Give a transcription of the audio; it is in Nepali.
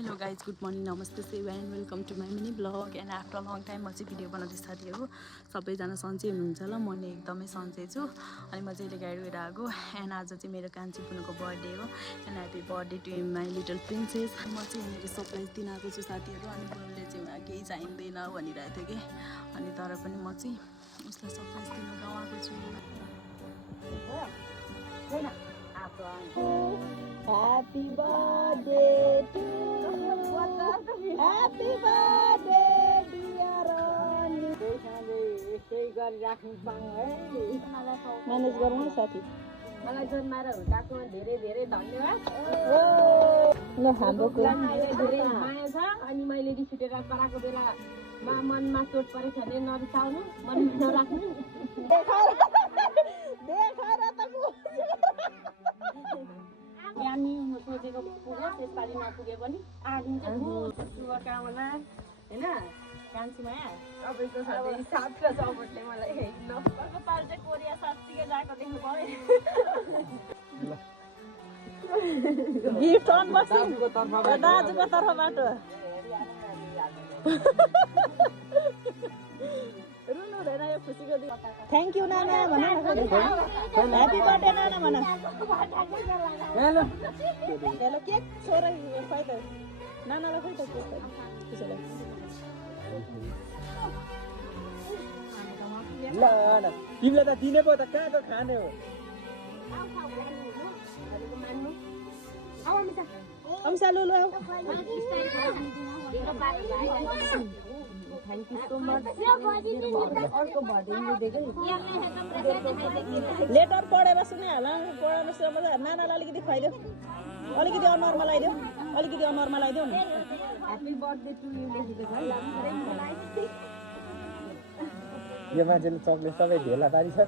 हेलो गाइज गुड मर्निङ नमस्ते सेभ and welcome to my mini blog and after long time म चाहिँ भिडियो बनाउँदै साथीहरू सबैजना सन्चै हुनुहुन्छ ल म एकदमै सन्चै छु अनि म चाहिँ अहिले गाडी गएर आएको एन्ड आज चाहिँ मेरो कान्छी पुनुको बर्थडे हो and happy birthday to my little princess म चाहिँ यहाँनिर सरप्राइज दिन आएको छु साथीहरू अनि बुढोले चाहिँ उहाँ केही चाहिँदैन भनिरहेको थियो कि अनि तर पनि म चाहिँ उसलाई सरप्राइज दिन गएको छु Happy birthday to you. Happy birthday dear Rani. Manage गर्नु साथी मलाई जन्माएर हुँदाको धेरै धेरै धन्यवाद ल हाम्रो धेरै माया छ अनि मैले रिस उठेर कराएको बेलामा मनमा चोट परेछ भने नरिसाउनु मनमा नराख्नु देखाएर त बिहानी सोचेको पुग्यो त्यसपालि नपुगे पनि आज चाहिँ शुभकामना होइन कान्छी माया तपाईँको साथ र सपोर्टले मलाई अर्को पालि चाहिँ कोरिया साँच्चीकै गएको देख्नु पऱ्यो गिफ्ट अनबक्सिङ दाजुको तर्फबाट रुनु हुँदैन यो खुसीको दिन थ्याङ्क यू नाना भन ह्याप्पी बर्थडे नाना भन हेलो केक छोरा खोइ त नानालाई खोइ त केक ल ल तिमीले त दिने पो त कहाँको खाने हो अमिसा लु लु थ्याङ्क यू सो मच अर्को लेटर पढेर सुनिहाल पढेर नानालाई अलिकति खुवाइदेऊ अलिकति अनुहारमा लगाइदेऊ अलिकति अनुहारमा लगाइदेऊ न ह्याप्पी बर्थडे टु यु लेखेको छ यो मान्छेले चक्लेट सबै भेला पारी छ